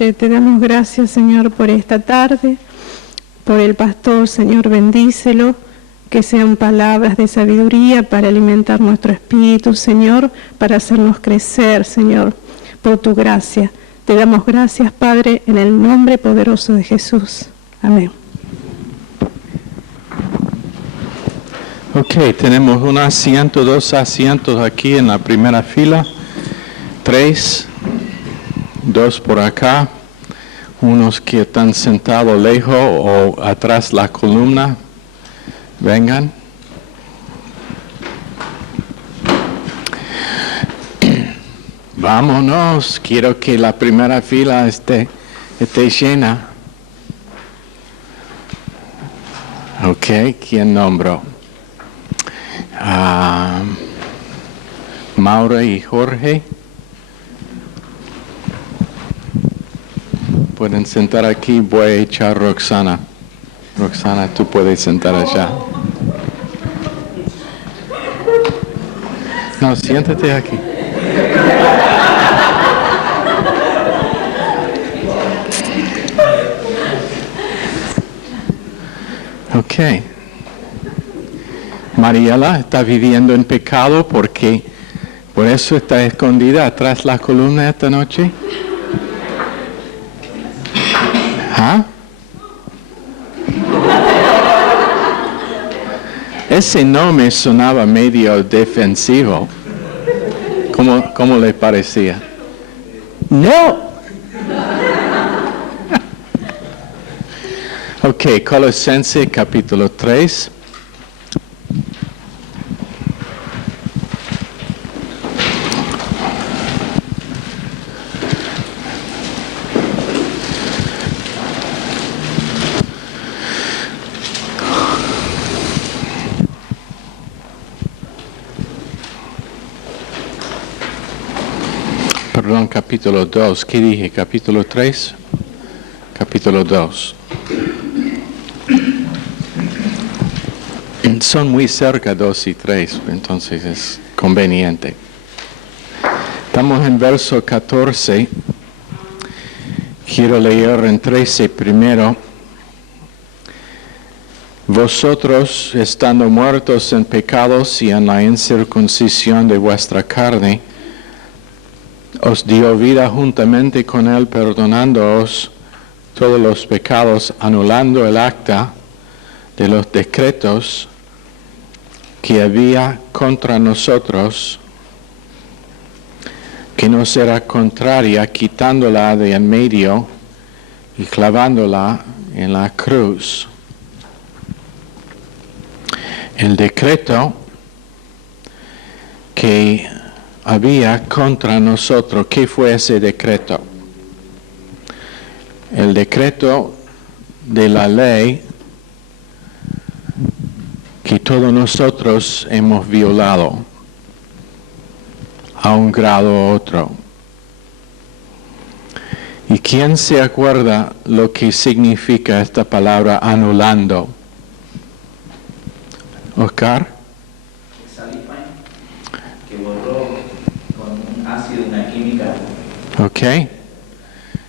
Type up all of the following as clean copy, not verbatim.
Padre, te damos gracias, Señor, por esta tarde, por el pastor, Señor, bendícelo, que sean palabras de sabiduría para alimentar nuestro espíritu, Señor, para hacernos crecer, Señor, por tu gracia. Te damos gracias, Padre, en el nombre poderoso de Jesús. Amén. Ok, tenemos un asiento, 2 asientos aquí en la primera fila, 3, 2 por acá, unos que están sentados lejos o atrás la columna, vengan. Vámonos, quiero que la primera fila esté llena. Ok, ¿quién nombró? Maura y Jorge. Pueden sentar aquí, voy a echar Roxana. Roxana, tú puedes sentar allá. No, siéntate aquí. Ok. Mariela está viviendo en pecado porque por eso está escondida atrás de la columna esta noche. ¿Ah? Ese no me sonaba medio defensivo. ¿Cómo le parecía? No. Ok, Colosenses capítulo 3. Perdón, capítulo 2. ¿Qué dije? ¿Capítulo 3? Capítulo 2. Son muy cerca 2 y 3, entonces es conveniente. Estamos en verso 14. Quiero leer en 13 primero. Vosotros, estando muertos en pecados y en la incircuncisión de vuestra carne, os dio vida juntamente con él, perdonándoos todos los pecados, anulando el acta de los decretos que había contra nosotros, que nos era contraria, quitándola de en medio y clavándola en la cruz. El decreto que había contra nosotros, ¿qué fue ese decreto? El decreto de la ley que todos nosotros hemos violado a un grado u otro. ¿Y quién se acuerda lo que significa esta palabra anulando? Oscar. Que borró con un ácido, una química. Ok.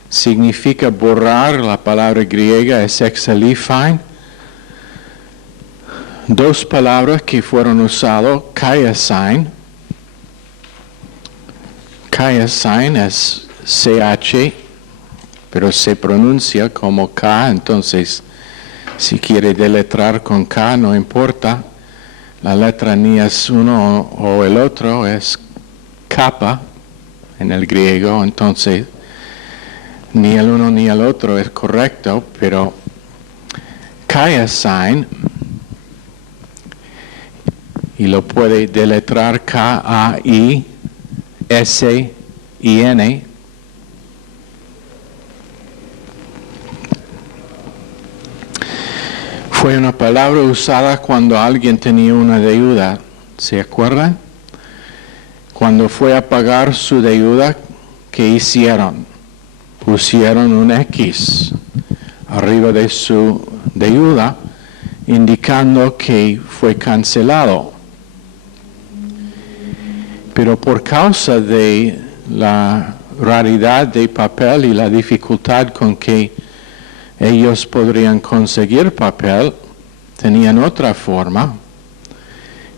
Significa borrar, la palabra griega es exalifein. 2 palabras que fueron usadas, kaiasain. Kaiasain es CH, pero se pronuncia como K, entonces si quiere deletrar con K no importa. La letra ni es uno o el otro, es kappa en el griego, entonces ni el uno ni el otro es correcto, pero kaiasain, y lo puede deletrar K-A-I-S-I-N. Fue una palabra usada cuando alguien tenía una deuda, ¿se acuerdan? Cuando fue a pagar su deuda, ¿qué hicieron? Pusieron un X arriba de su deuda, indicando que fue cancelado. Pero por causa de la raridad de papel y la dificultad con que ellos podrían conseguir papel, tenían otra forma,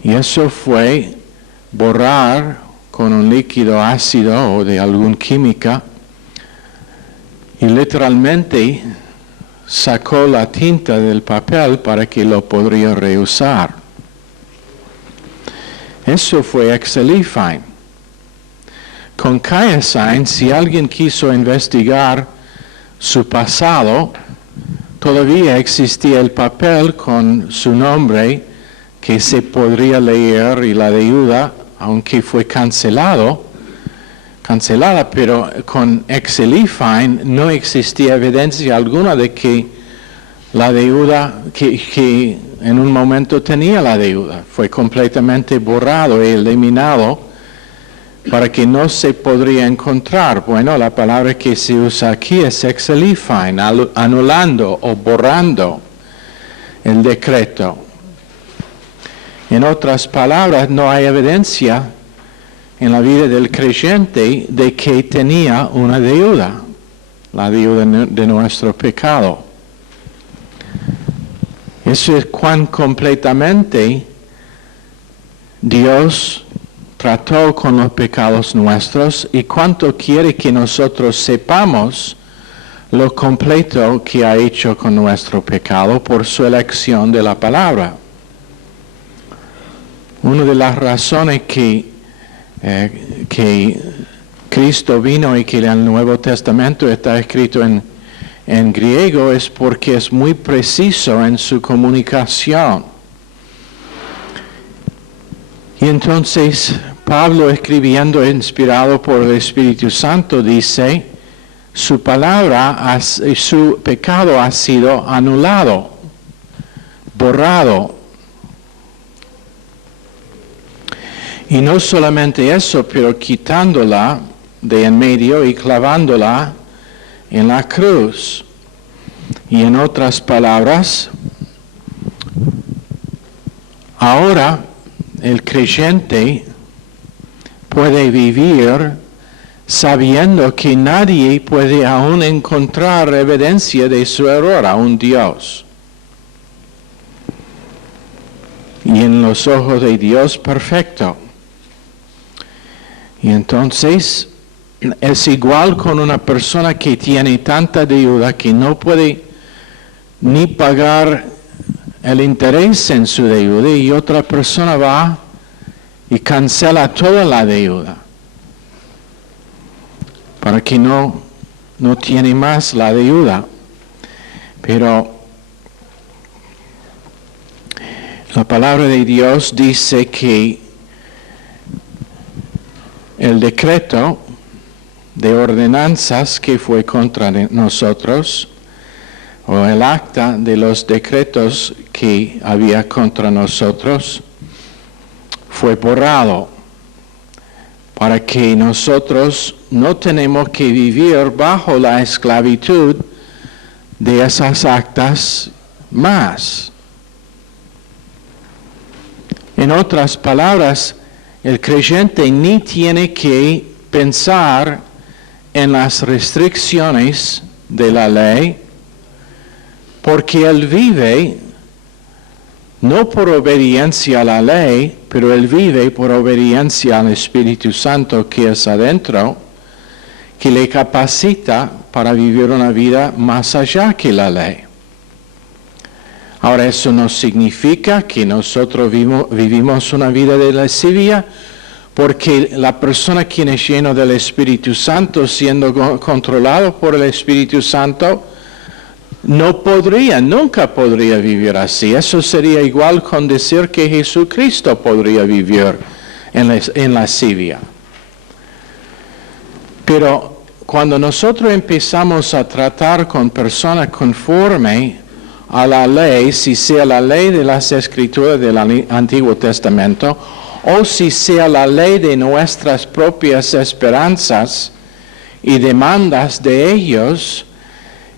y eso fue borrar con un líquido ácido o de alguna química, y literalmente sacó la tinta del papel para que lo podría reusar. Eso fue Excelifine. Con Kiasign, si alguien quiso investigar su pasado, todavía existía el papel con su nombre que se podría leer y la deuda, aunque fue cancelada, pero con Excelifine no existía evidencia alguna de que la deuda, que en un momento tenía la deuda. Fue completamente borrado y eliminado para que no se podría encontrar. Bueno, la palabra que se usa aquí es Excelifine, anulando o borrando el decreto. En otras palabras, no hay evidencia en la vida del creyente de que tenía una deuda, la deuda de nuestro pecado. Eso es cuán completamente Dios trató con los pecados nuestros y cuánto quiere que nosotros sepamos lo completo que ha hecho con nuestro pecado por su elección de la palabra. Una de las razones que Cristo vino y que en el Nuevo Testamento está escrito en griego es porque es muy preciso en su comunicación. Y entonces Pablo, escribiendo inspirado por el Espíritu Santo, dice, su palabra, su pecado ha sido anulado, borrado. Y no solamente eso, pero quitándola de en medio y clavándola en la cruz. Y en otras palabras, ahora el creyente puede vivir sabiendo que nadie puede aún encontrar evidencia de su error, aún Dios. Y en los ojos de Dios, perfecto. Y entonces es igual con una persona que tiene tanta deuda que no puede ni pagar el interés en su deuda y otra persona va y cancela toda la deuda para que no tiene más la deuda. Pero la palabra de Dios dice que el decreto de ordenanzas que fue contra nosotros, o el acta de los decretos que había contra nosotros, fue borrado para que nosotros no tenemos que vivir bajo la esclavitud de esas actas más. En otras palabras, el creyente ni tiene que pensar en las restricciones de la ley, porque él vive no por obediencia a la ley, pero él vive por obediencia al Espíritu Santo que es adentro, que le capacita para vivir una vida más allá que la ley. Ahora, eso no significa que nosotros vivimos una vida de lascivia, porque la persona quien es lleno del Espíritu Santo, siendo controlado por el Espíritu Santo, nunca podría vivir así. Eso sería igual con decir que Jesucristo podría vivir en lascivia. Pero cuando nosotros empezamos a tratar con personas conforme a la ley, si sea la ley de las Escrituras del Antiguo Testamento, o si sea la ley de nuestras propias esperanzas y demandas de ellos,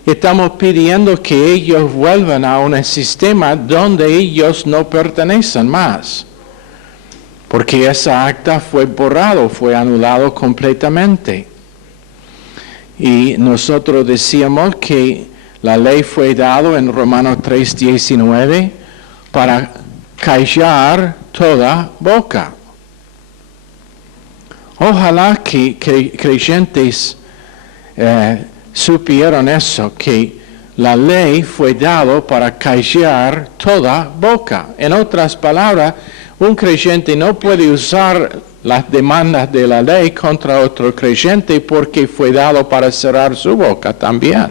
estamos pidiendo que ellos vuelvan a un sistema donde ellos no pertenecen más. Porque esa acta fue borrado, fue anulado completamente. Y nosotros decíamos que la ley fue dada en Romanos 3:19 para callar toda boca. Ojalá que creyentes supieran eso, que la ley fue dada para callar toda boca. En otras palabras, un creyente no puede usar las demandas de la ley contra otro creyente porque fue dado para cerrar su boca también.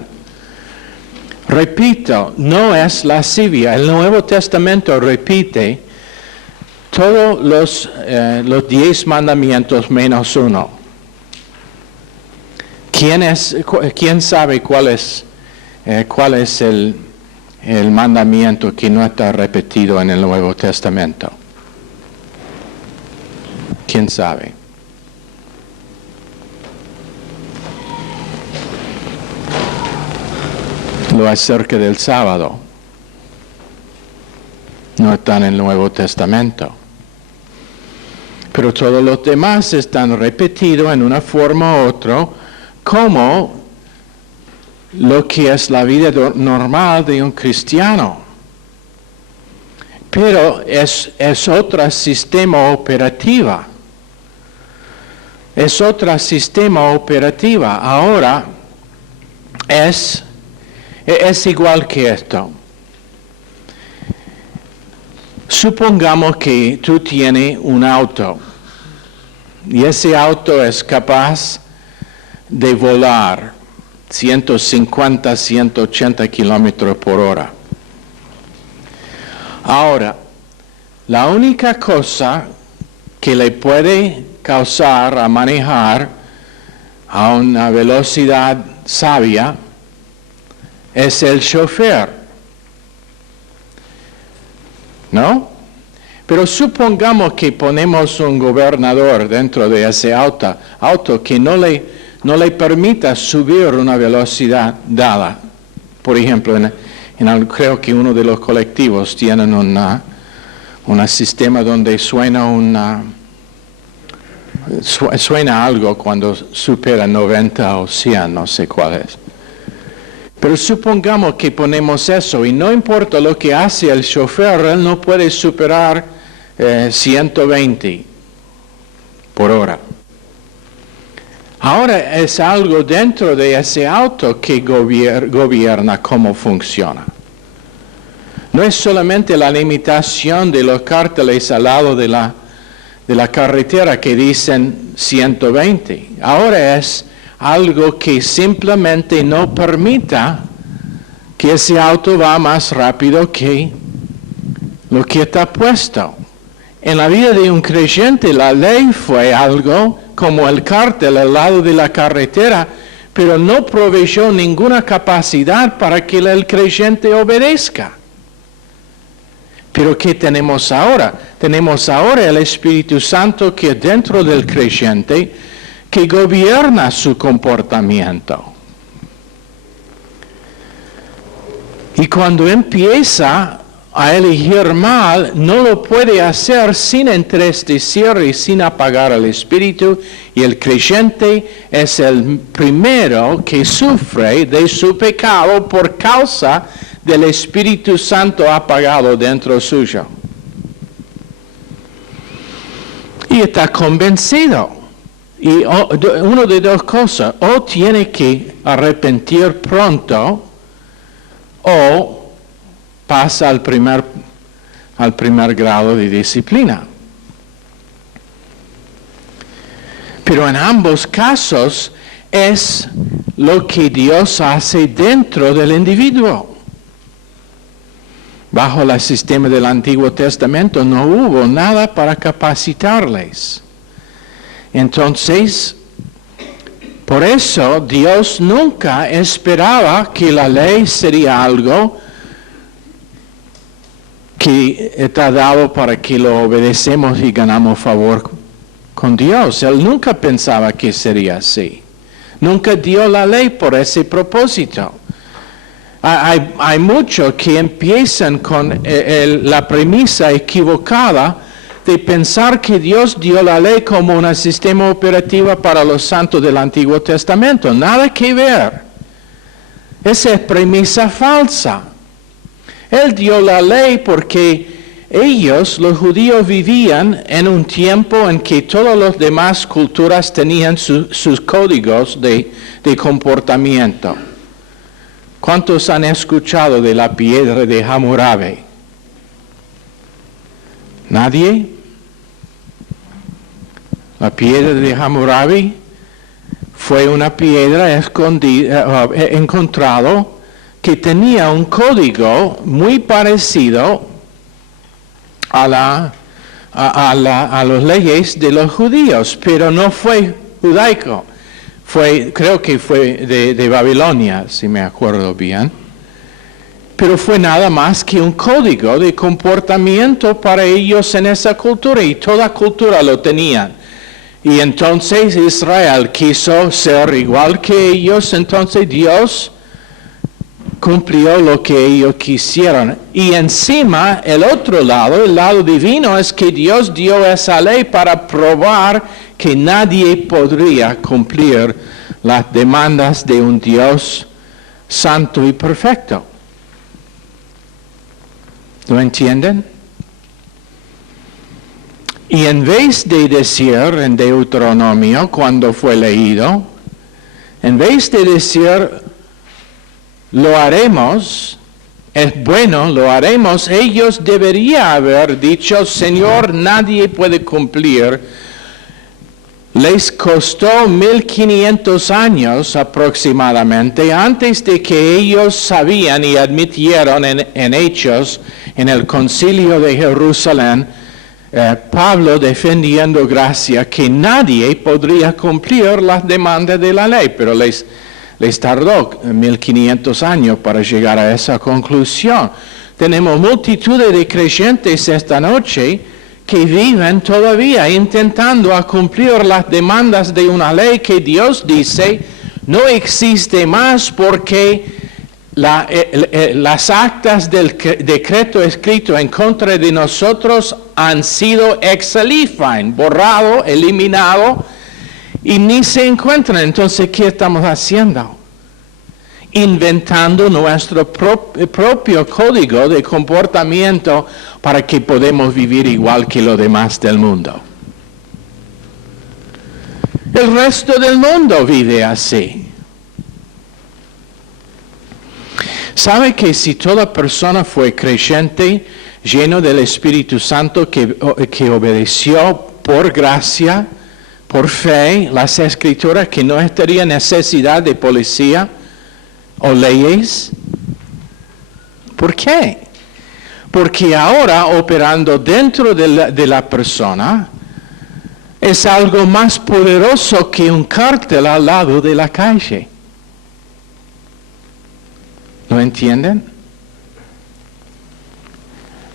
Repito, no es lascivia. El Nuevo Testamento repite todos los 10 mandamientos menos uno. ¿Quién sabe cuál es el mandamiento que no está repetido en el Nuevo Testamento? ¿Quién sabe? Lo acerca del sábado. No está en el Nuevo Testamento. Pero todos los demás están repetidos en una forma u otra como lo que es la vida normal de un cristiano. Pero es otro sistema operativo. Es otro sistema operativo. Ahora es igual que esto. Supongamos que tú tienes un auto y ese auto es capaz de volar 150, 180 kilómetros por hora. Ahora, la única cosa que le puede causar a manejar a una velocidad sabia es el chofer. ¿No? Pero supongamos que ponemos un gobernador dentro de ese auto que no le permita subir una velocidad dada. Por ejemplo, creo que uno de los colectivos tienen un sistema donde suena algo cuando supera 90 o 100, no sé cuál es. Pero supongamos que ponemos eso y no importa lo que hace el chofer, él no puede superar 120 por hora. Ahora es algo dentro de ese auto que gobierna cómo funciona. No es solamente la limitación de los carteles al lado de la carretera que dicen 120. Ahora es algo que simplemente no permita que ese auto va más rápido que lo que está puesto. En la vida de un creyente la ley fue algo como el cártel al lado de la carretera, pero no proveyó ninguna capacidad para que el creyente obedezca. Pero ¿qué tenemos ahora? Tenemos ahora el Espíritu Santo que dentro del creyente que gobierna su comportamiento. Y cuando empieza a elegir mal, no lo puede hacer sin entristecer y sin apagar el espíritu, y el creyente es el primero que sufre de su pecado por causa del Espíritu Santo apagado dentro suyo. Y está convencido. Y una de dos cosas, o tiene que arrepentir pronto, o pasa al primer grado de disciplina. Pero en ambos casos es lo que Dios hace dentro del individuo. Bajo el sistema del Antiguo Testamento no hubo nada para capacitarles. Entonces, por eso Dios nunca esperaba que la ley sería algo que está dado para que lo obedecemos y ganamos favor con Dios. Él nunca pensaba que sería así. Nunca dio la ley por ese propósito. Hay muchos que empiezan con la premisa equivocada de pensar que Dios dio la ley como un sistema operativo para los santos del Antiguo Testamento. Nada que ver. Esa es premisa falsa. Él dio la ley porque ellos, los judíos, vivían en un tiempo en que todas las demás culturas tenían sus códigos de comportamiento. ¿Cuántos han escuchado de la piedra de Hammurabi? ¿Nadie? La piedra de Hammurabi fue una piedra encontrado que tenía un código muy parecido a las leyes de los judíos, pero no fue judaico. Creo que fue de Babilonia, si me acuerdo bien. Pero fue nada más que un código de comportamiento para ellos en esa cultura, y toda cultura lo tenían. Y entonces Israel quiso ser igual que ellos, entonces Dios cumplió lo que ellos quisieron. Y encima, el otro lado, el lado divino, es que Dios dio esa ley para probar que nadie podría cumplir las demandas de un Dios santo y perfecto. ¿Lo entienden? Y en vez de decir en Deuteronomio, cuando fue leído, en vez de decir, lo haremos, es bueno, lo haremos, ellos deberían haber dicho, Señor, nadie puede cumplir. Les costó 1500 años aproximadamente antes de que ellos sabían y admitieron en Hechos, en el concilio de Jerusalén, Pablo defendiendo gracia, que nadie podría cumplir las demandas de la ley, pero les tardó 1500 años para llegar a esa conclusión. Tenemos multitudes de creyentes esta noche que viven todavía intentando cumplir las demandas de una ley que Dios dice no existe más porque las actas del decreto escrito en contra de nosotros han sido ex nihilo, borrado, eliminado, y ni se encuentran. Entonces, ¿qué estamos haciendo? Inventando nuestro propio código de comportamiento para que podamos vivir igual que los demás del mundo. El resto del mundo vive así. ¿Sabe que si toda persona fue creyente, lleno del Espíritu Santo, que obedeció por gracia, por fe, las Escrituras, que no estaría necesidad de policía o leyes? ¿Por qué? Porque ahora, operando dentro de la persona, es algo más poderoso que un cártel al lado de la calle. ¿Lo entienden?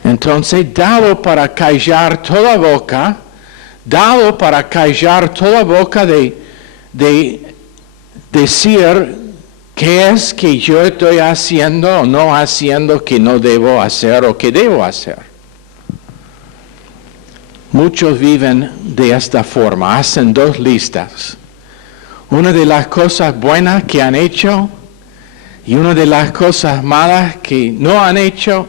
Entonces, dado para callar toda boca, de decir qué es que yo estoy haciendo o no haciendo, que no debo hacer o que debo hacer. Muchos viven de esta forma, hacen dos listas. Una de las cosas buenas que han hecho y una de las cosas malas que no han hecho,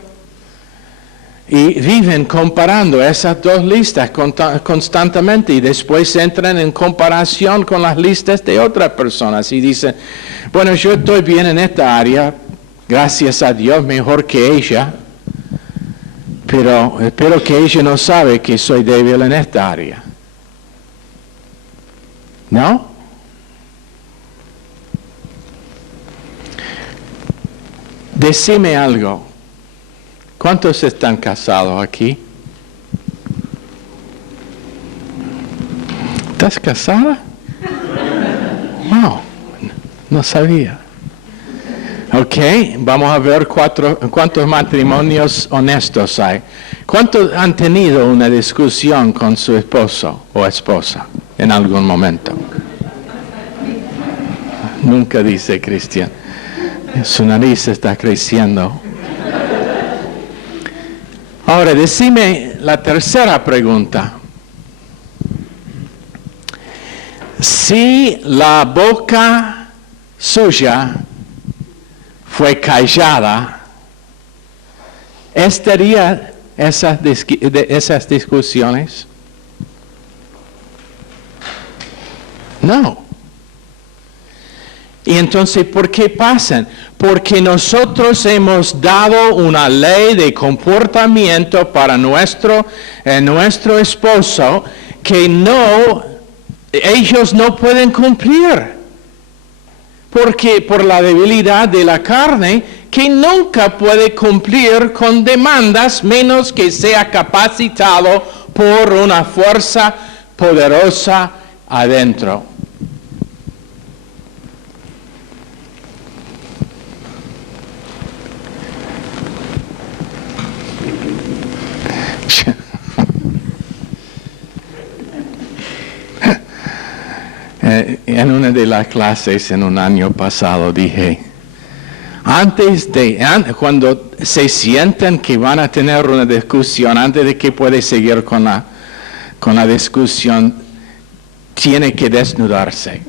y viven comparando esas dos listas constantemente, y después entran en comparación con las listas de otras personas y dicen, bueno, yo estoy bien en esta área, gracias a Dios, mejor que ella, pero espero que ella no sabe que soy débil en esta área. ¿No? Decime algo. ¿Cuántos están casados aquí? ¿Estás casada? Wow, no sabía. Ok, vamos a ver cuántos matrimonios honestos hay. ¿Cuántos han tenido una discusión con su esposo o esposa en algún momento? Nunca dice Cristian. Su nariz está creciendo. Ahora, decime la tercera pregunta. Si la boca suya fue callada, ¿estaría esas discusiones? No. Y entonces, ¿por qué pasan? Porque nosotros hemos dado una ley de comportamiento para nuestro esposo que ellos no pueden cumplir. Porque por la debilidad de la carne, que nunca puede cumplir con demandas menos que sea capacitado por una fuerza poderosa adentro. En una de las clases en un año pasado dije, cuando se sienten que van a tener una discusión, antes de que puede seguir con la discusión, tiene que desnudarse.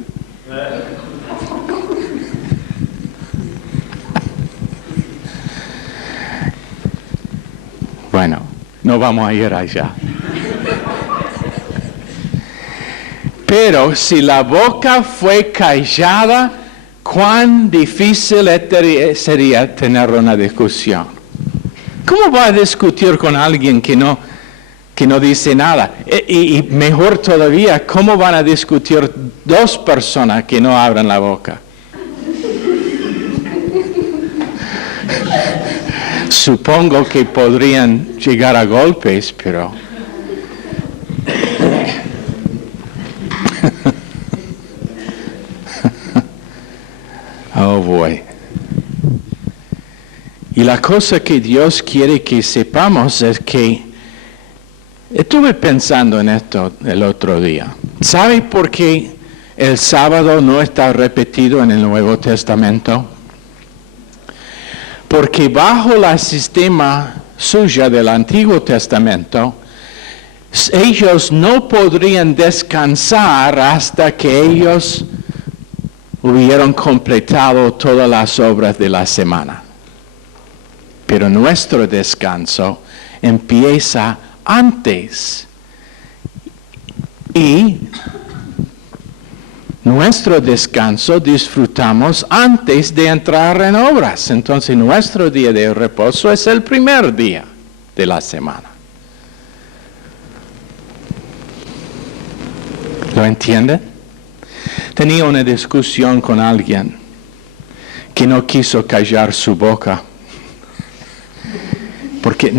Bueno, no vamos a ir allá. Pero si la boca fue callada, cuán difícil sería tener una discusión. ¿Cómo va a discutir con alguien que no dice nada? Y mejor todavía, ¿cómo van a discutir dos personas que no abran la boca? Supongo que podrían llegar a golpes, pero... Oh, boy. Y la cosa que Dios quiere que sepamos es que estuve pensando en esto el otro día. ¿Sabe por qué el sábado no está repetido en el Nuevo Testamento? Porque bajo el sistema suyo del Antiguo Testamento, ellos no podrían descansar hasta que ellos hubieran completado todas las obras de la semana. Pero nuestro descanso empieza antes. Y nuestro descanso disfrutamos antes de entrar en obras. Entonces nuestro día de reposo es el primer día de la semana. ¿Lo entienden? Tenía una discusión con alguien que no quiso callar su boca. Porque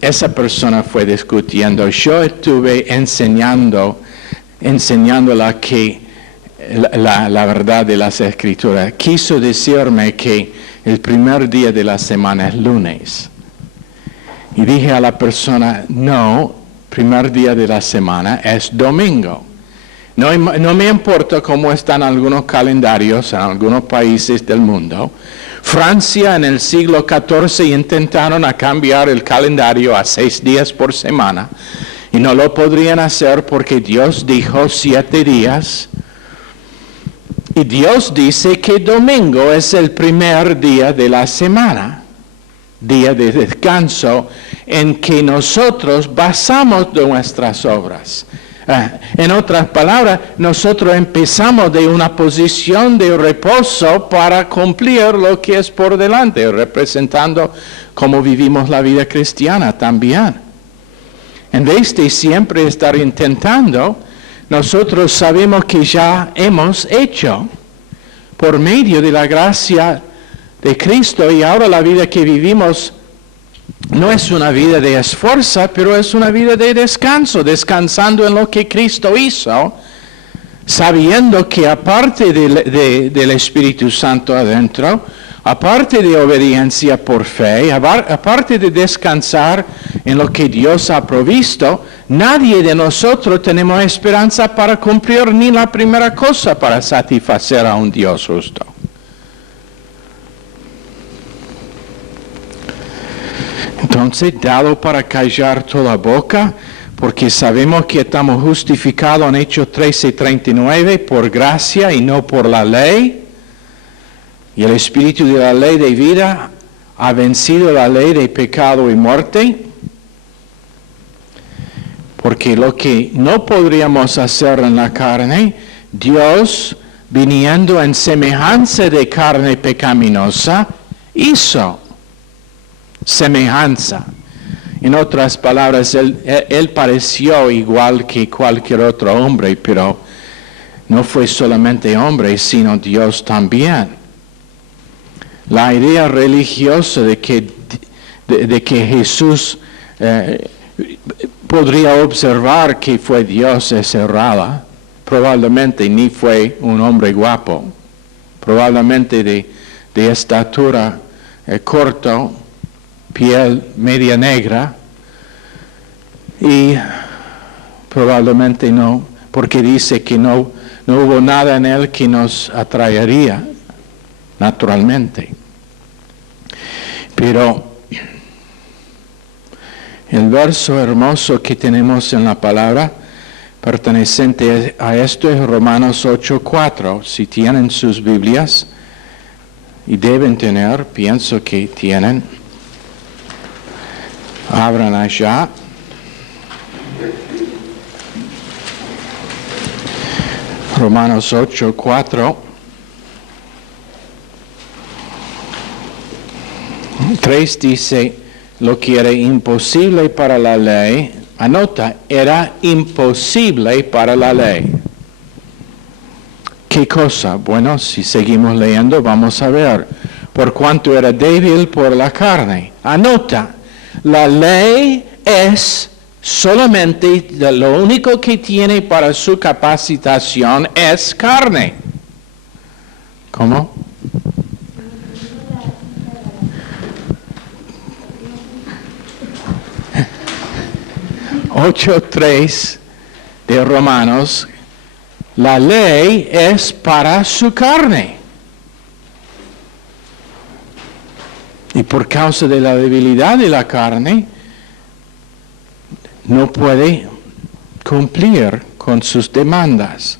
esa persona fue discutiendo. Yo estuve enseñándola que la verdad de las Escrituras. Quiso decirme que el primer día de la semana es lunes. Y dije a la persona, no, primer día de la semana es domingo. No me importa cómo están algunos calendarios en algunos países del mundo. Francia en el siglo XIV intentaron cambiar el calendario a 6 días por semana y no lo podrían hacer porque Dios dijo 7 días. Y Dios dice que domingo es el primer día de la semana, día de descanso en que nosotros basamos de nuestras obras. En otras palabras, nosotros empezamos de una posición de reposo para cumplir lo que es por delante, representando cómo vivimos la vida cristiana también. En vez de siempre estar intentando, nosotros sabemos que ya hemos hecho por medio de la gracia de Cristo y ahora la vida que vivimos no es una vida de esfuerzo, pero es una vida de descanso, descansando en lo que Cristo hizo, sabiendo que aparte del Espíritu Santo adentro, aparte de obediencia por fe, aparte de descansar en lo que Dios ha provisto, nadie de nosotros tenemos esperanza para cumplir ni la primera cosa para satisfacer a un Dios justo. Entonces, dado para callar toda boca, porque sabemos que estamos justificados en Hechos 13:39 por gracia y no por la ley, y el espíritu de la ley de vida ha vencido la ley de pecado y muerte, porque lo que no podríamos hacer en la carne, Dios, viniendo en semejanza de carne pecaminosa, hizo semejanza. En otras palabras, él pareció igual que cualquier otro hombre, pero no fue solamente hombre, sino Dios también. La idea religiosa de que Jesús podría observar que fue Dios es errada. Probablemente ni fue un hombre guapo, probablemente de estatura corto, piel media negra, y probablemente no, porque dice que no hubo nada en él que nos atraería naturalmente. Pero el verso hermoso que tenemos en la palabra perteneciente a esto es Romanos 8:4. Si tienen sus Biblias, y deben tener, pienso que tienen, abran allá. Romanos 8:4. 3 dice, lo que era imposible para la ley, anota, era imposible para la ley. ¿Qué cosa? Bueno, si seguimos leyendo, vamos a ver. Por cuanto era débil por la carne. Anota, la ley es solamente, lo único que tiene para su capacitación es carne. ¿Cómo? 8:3 de Romanos, la ley es para su carne. Y por causa de la debilidad de la carne, no puede cumplir con sus demandas.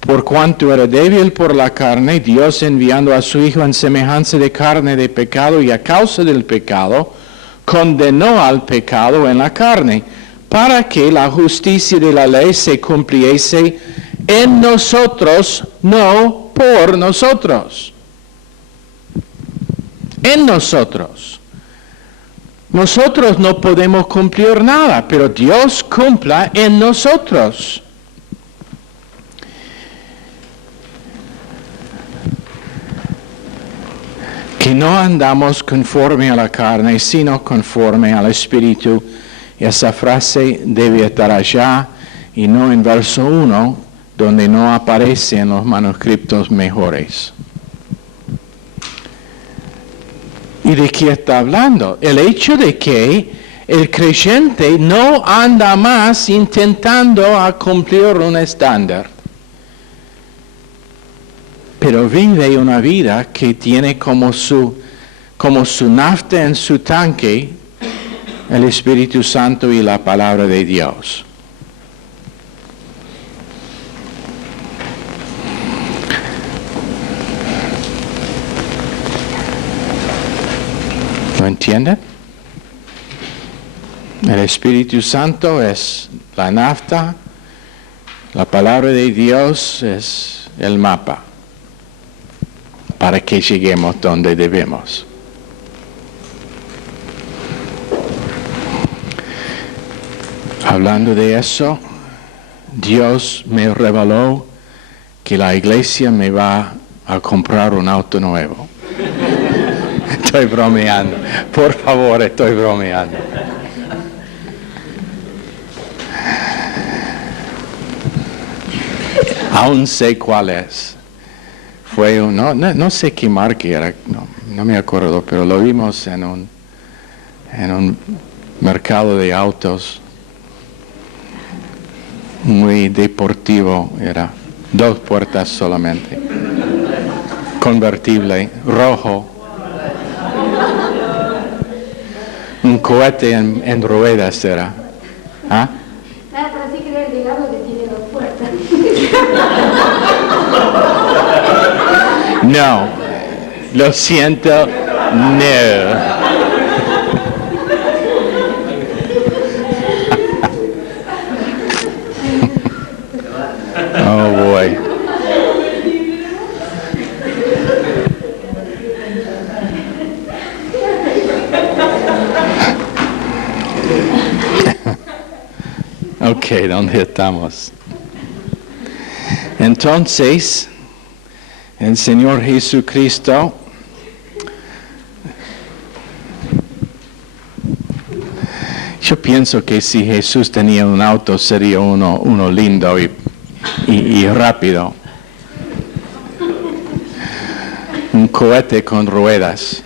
Por cuanto era débil por la carne, Dios enviando a su Hijo en semejanza de carne de pecado y a causa del pecado, condenó al pecado en la carne, para que la justicia de la ley se cumpliese en nosotros, no por nosotros. En nosotros. Nosotros no podemos cumplir nada, pero Dios cumpla en nosotros. Que no andamos conforme a la carne, sino conforme al Espíritu. Esa frase debe estar allá y no en verso 1, donde no aparece en los manuscritos mejores. ¿Y de qué está hablando? El hecho de que el creyente no anda más intentando a cumplir un estándar, pero vive una vida que tiene como su nafta en su tanque el Espíritu Santo y la palabra de Dios. ¿Lo entienden? El Espíritu Santo es la nafta, la palabra de Dios es el mapa para que lleguemos donde debemos. Hablando de eso, Dios me reveló que la iglesia me va a comprar un auto nuevo. Estoy bromeando. Por favor, estoy bromeando. Aún sé cuál es. Fue no sé qué marca era, no me acuerdo, pero lo vimos en un mercado de autos. Muy deportivo era, 2 puertas solamente, convertible, rojo. Un cohete en ruedas será. ¿Ah? Pero sí que el diablo que tiene dos puertas. No, lo siento, no. Oh boy. Ok, ¿dónde estamos? Entonces, el Señor Jesucristo yo pienso que si Jesús tenía un auto sería uno lindo y rápido. Un cohete con ruedas.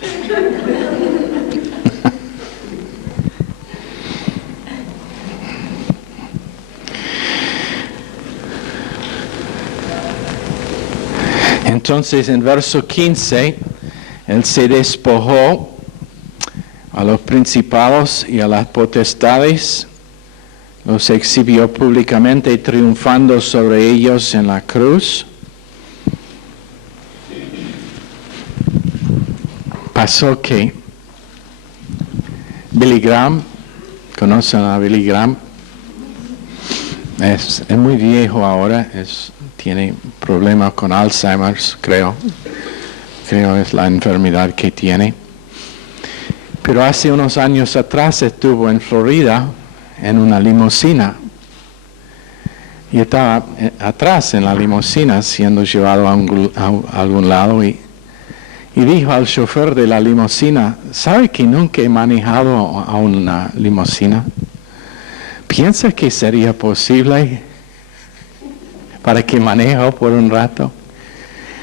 Entonces en verso 15, Él se despojó a los principados y a las potestades, los exhibió públicamente triunfando sobre ellos en la cruz. Pasó que Billy Graham, ¿conocen a Billy Graham? Es muy viejo ahora, tiene problemas con Alzheimer, creo es la enfermedad que tiene. Pero hace unos años atrás estuvo en Florida en una limusina y estaba atrás en la limusina siendo llevado a algún lado y dijo al chofer de la limusina, ¿sabe que nunca he manejado a una limusina? ¿Piensa que sería posible para que maneje por un rato?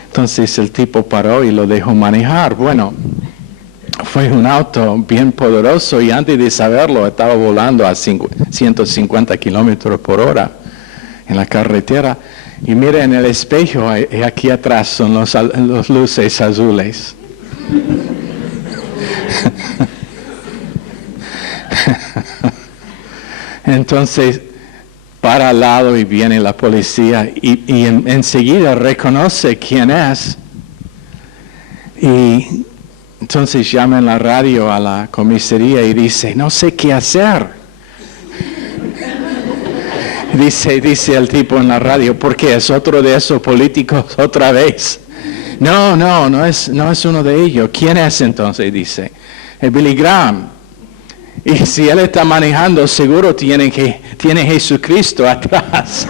Entonces el tipo paró y lo dejó manejar. Bueno, fue un auto bien poderoso y antes de saberlo estaba volando a 150 kilómetros por hora en la carretera. Y mira en el espejo, aquí atrás son los luces azules. Entonces, para al lado y viene la policía y enseguida reconoce quién es. Y entonces llama en la radio a la comisaría y dice, no sé qué hacer. Dice el tipo en la radio, ¿por qué? ¿Es otro de esos políticos otra vez? No es uno de ellos. ¿Quién es entonces? Dice, es Billy Graham. Y si él está manejando, seguro tiene Jesucristo atrás.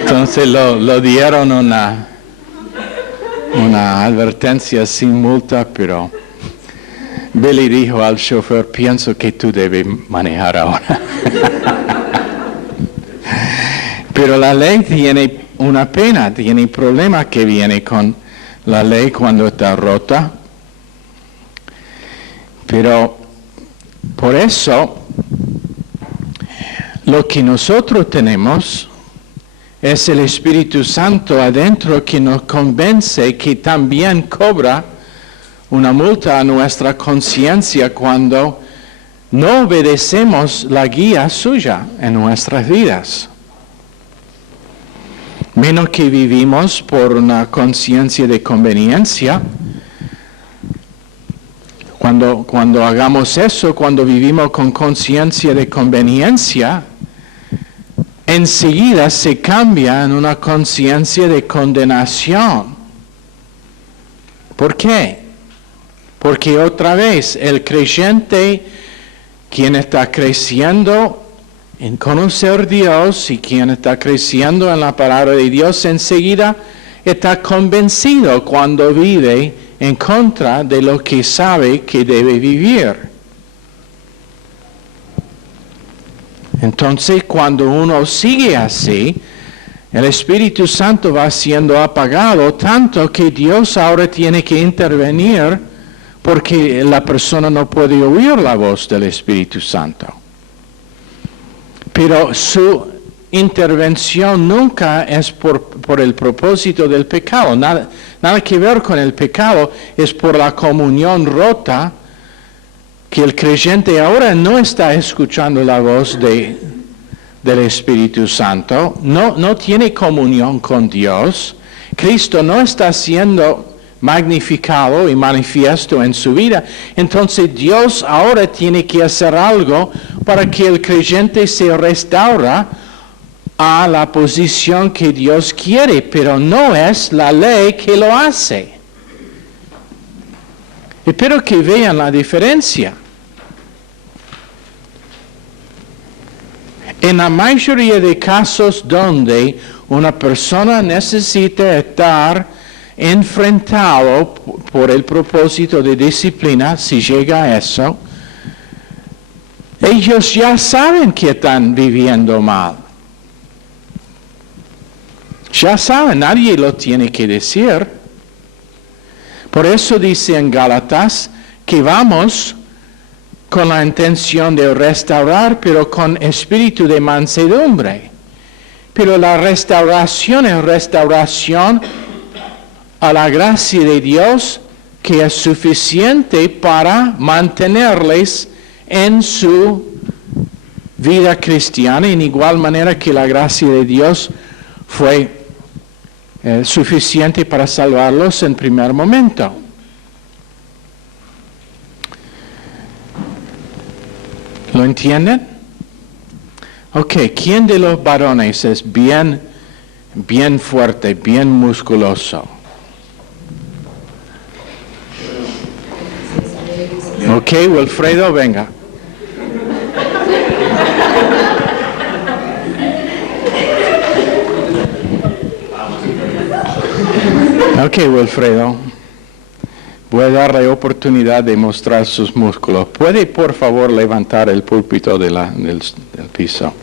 Entonces lo dieron una advertencia sin multa, pero Billy dijo al chofer, pienso que tú debes manejar ahora. Pero la ley tiene una pena, tiene problemas que viene con la ley cuando está rota. Pero por eso, lo que nosotros tenemos es el Espíritu Santo adentro que nos convence que también cobra una multa a nuestra conciencia cuando no obedecemos la guía suya en nuestras vidas. Menos que vivimos por una conciencia de conveniencia. Cuando hagamos eso, cuando vivimos con conciencia de conveniencia, enseguida se cambia en una conciencia de condenación. ¿Por qué? Porque otra vez el creyente, quien está creciendo en conocer a Dios y quien está creciendo en la palabra de Dios, enseguida está convencido cuando vive en contra de lo que sabe que debe vivir. Entonces, cuando uno sigue así, el Espíritu Santo va siendo apagado tanto que Dios ahora tiene que intervenir porque la persona no puede oír la voz del Espíritu Santo. pero su intervención nunca es por el propósito del pecado, nada que ver con el pecado, es por la comunión rota que el creyente ahora no está escuchando la voz del Espíritu Santo, no tiene comunión con Dios, Cristo no está siendo magnificado y manifiesto en su vida. Entonces Dios ahora tiene que hacer algo para que el creyente se restaure a la posición que Dios quiere, pero no es la ley que lo hace. Espero que vean la diferencia. En la mayoría de casos donde una persona necesita estar enfrentado por el propósito de disciplina, si llega a eso, ellos ya saben que están viviendo mal. Ya saben, nadie lo tiene que decir. Por eso dice en Gálatas que vamos con la intención de restaurar, pero con espíritu de mansedumbre. Pero la restauración es restauración a la gracia de Dios, que es suficiente para mantenerles en su vida cristiana, en igual manera que la gracia de Dios fue suficiente para salvarlos en primer momento. ¿Lo entienden? Ok, ¿quién de los varones es bien fuerte, bien musculoso? Ok, Wilfredo, venga. Ok, Wilfredo. Voy a darle oportunidad de mostrar sus músculos. ¿Puede, por favor, levantar el púlpito del piso?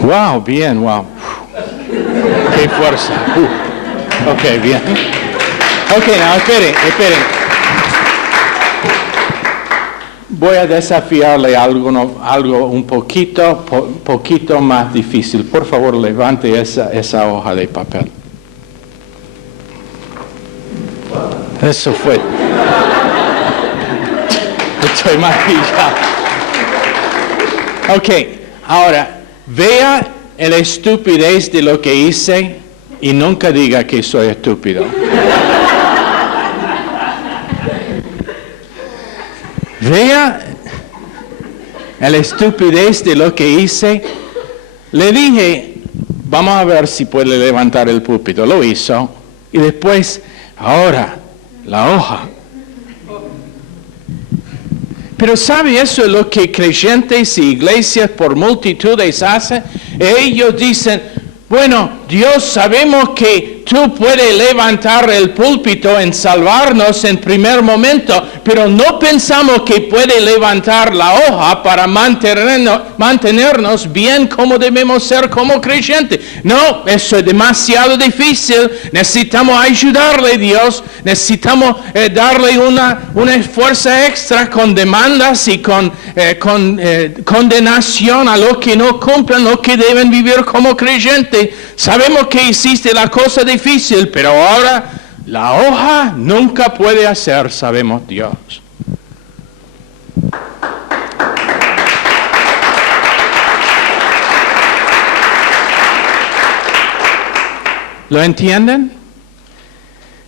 Wow, bien, wow. Qué fuerza. Ok, bien. Ok, now, esperen. Voy a desafiarle algo un poquito más difícil. Por favor, levante esa hoja de papel. Eso fue. Estoy maravillado. Ok, ahora, vea la estupidez de lo que hice y nunca diga que soy estúpido. Vea la estupidez de lo que hice. Le dije, vamos a ver si puede levantar el púlpito. Lo hizo. Y después, ahora, la hoja. Pero ¿sabe eso es lo que creyentes y iglesias por multitudes hacen? Ellos dicen, bueno, Dios, sabemos que tú puedes levantar el púlpito en salvarnos en primer momento, pero no pensamos que puede levantar la hoja para mantenernos bien como debemos ser como creyentes. No, eso es demasiado difícil. Necesitamos ayudarle a Dios. Necesitamos darle una fuerza extra con demandas y con condenación a los que no cumplan lo que deben vivir como creyentes. Sabemos que hiciste la cosa difícil, pero ahora la hoja nunca puede hacer, sabemos Dios. ¿Lo entienden?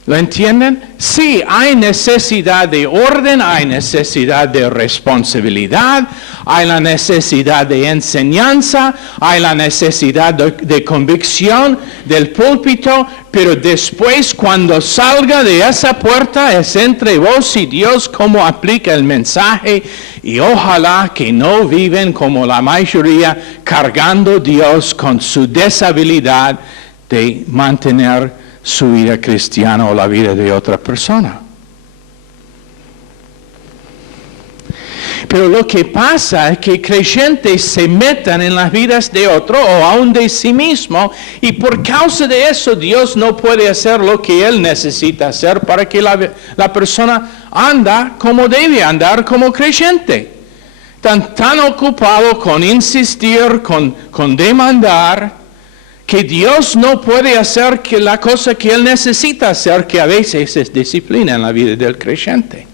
¿Lo entienden? Sí, hay necesidad de orden, hay necesidad de responsabilidad, hay la necesidad de enseñanza, hay la necesidad de convicción del púlpito, pero después cuando salga de esa puerta es entre vos y Dios cómo aplica el mensaje, y ojalá que no viven como la mayoría cargando a Dios con su deshabilidad de mantener su vida cristiana o la vida de otra persona. Pero lo que pasa es que creyentes se metan en las vidas de otro o aún de sí mismo, y por causa de eso Dios no puede hacer lo que Él necesita hacer para que la persona anda como debe andar como creyente. Están tan ocupados con insistir, con demandar, que Dios no puede hacer que la cosa que Él necesita hacer, que a veces es disciplina en la vida del creyente.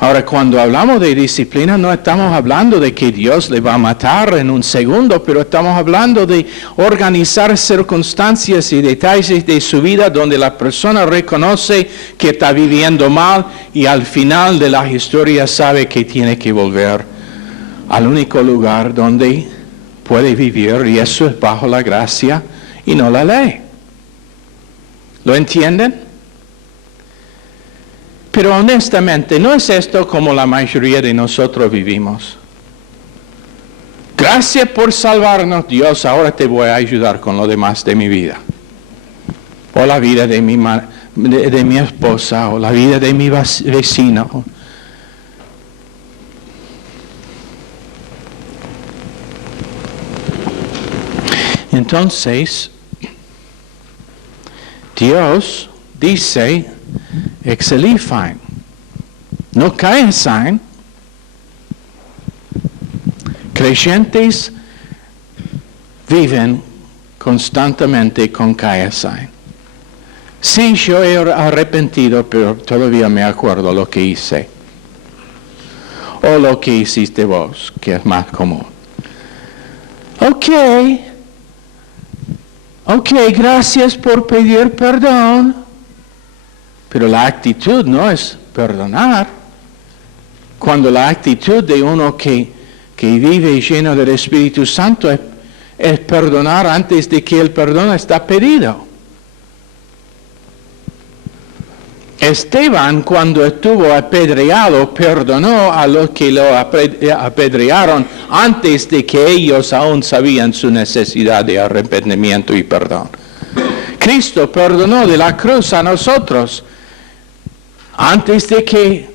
Ahora, cuando hablamos de disciplina, no estamos hablando de que Dios le va a matar en un segundo, pero estamos hablando de organizar circunstancias y detalles de su vida donde la persona reconoce que está viviendo mal y al final de la historia sabe que tiene que volver al único lugar donde puede vivir, y eso es bajo la gracia y no la ley. ¿Lo entienden? Pero honestamente, ¿no es esto como la mayoría de nosotros vivimos? Gracias por salvarnos, Dios, ahora te voy a ayudar con lo demás de mi vida. O la vida de mi esposa, o la vida de mi vecino. Entonces, Dios dice, excelifein, no caesain. Creyentes viven constantemente con caesain. Sí, yo he arrepentido, pero todavía me acuerdo lo que hice. O lo que hiciste vos, que es más común. Ok, gracias por pedir perdón. Pero la actitud no es perdonar. Cuando la actitud de uno que vive lleno del Espíritu Santo es perdonar antes de que el perdón está pedido. Esteban, cuando estuvo apedreado, perdonó a los que lo apedrearon antes de que ellos aún sabían su necesidad de arrepentimiento y perdón. Cristo perdonó de la cruz a nosotros antes de que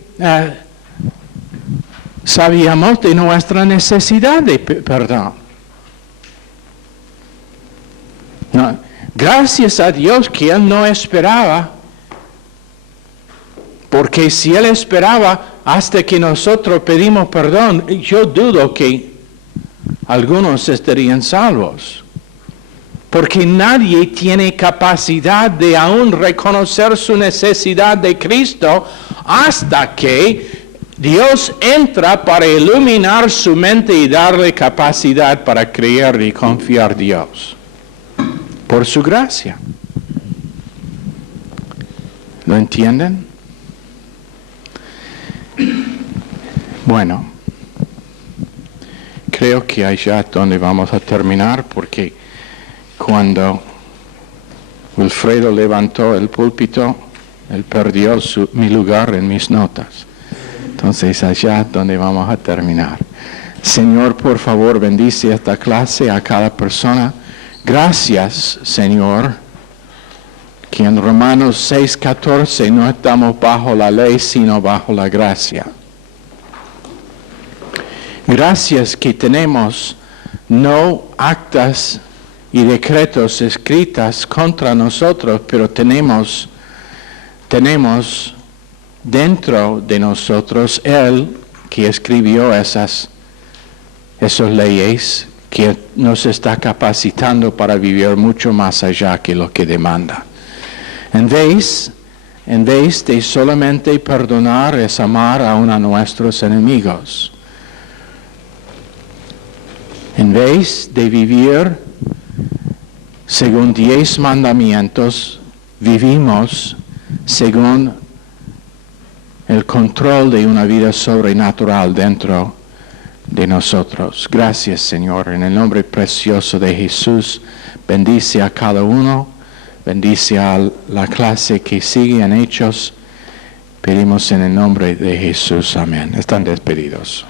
sabíamos de nuestra necesidad de perdón. No, gracias a Dios que Él no esperaba, porque si Él esperaba hasta que nosotros pedimos perdón, yo dudo que algunos estarían salvos. Porque nadie tiene capacidad de aún reconocer su necesidad de Cristo hasta que Dios entra para iluminar su mente y darle capacidad para creer y confiar en Dios. Por su gracia. ¿Lo entienden? Bueno, creo que allá es donde vamos a terminar, porque cuando Wilfredo levantó el púlpito, él perdió mi lugar en mis notas. Entonces allá es donde vamos a terminar. Señor, por favor, bendice esta clase a cada persona. Gracias, Señor, que en Romanos 6:14 no estamos bajo la ley, sino bajo la gracia. Gracias que tenemos no actas y decretos escritas contra nosotros, pero tenemos dentro de nosotros Él que escribió esas leyes, que nos está capacitando para vivir mucho más allá que lo que demanda. En vez de solamente perdonar, es amar aún a nuestros enemigos. En vez de vivir según 10 mandamientos, vivimos según el control de una vida sobrenatural dentro de nosotros. Gracias, Señor. En el nombre precioso de Jesús, bendice a cada uno, bendice a la clase que sigue en Hechos. Pedimos en el nombre de Jesús. Amén. Están despedidos.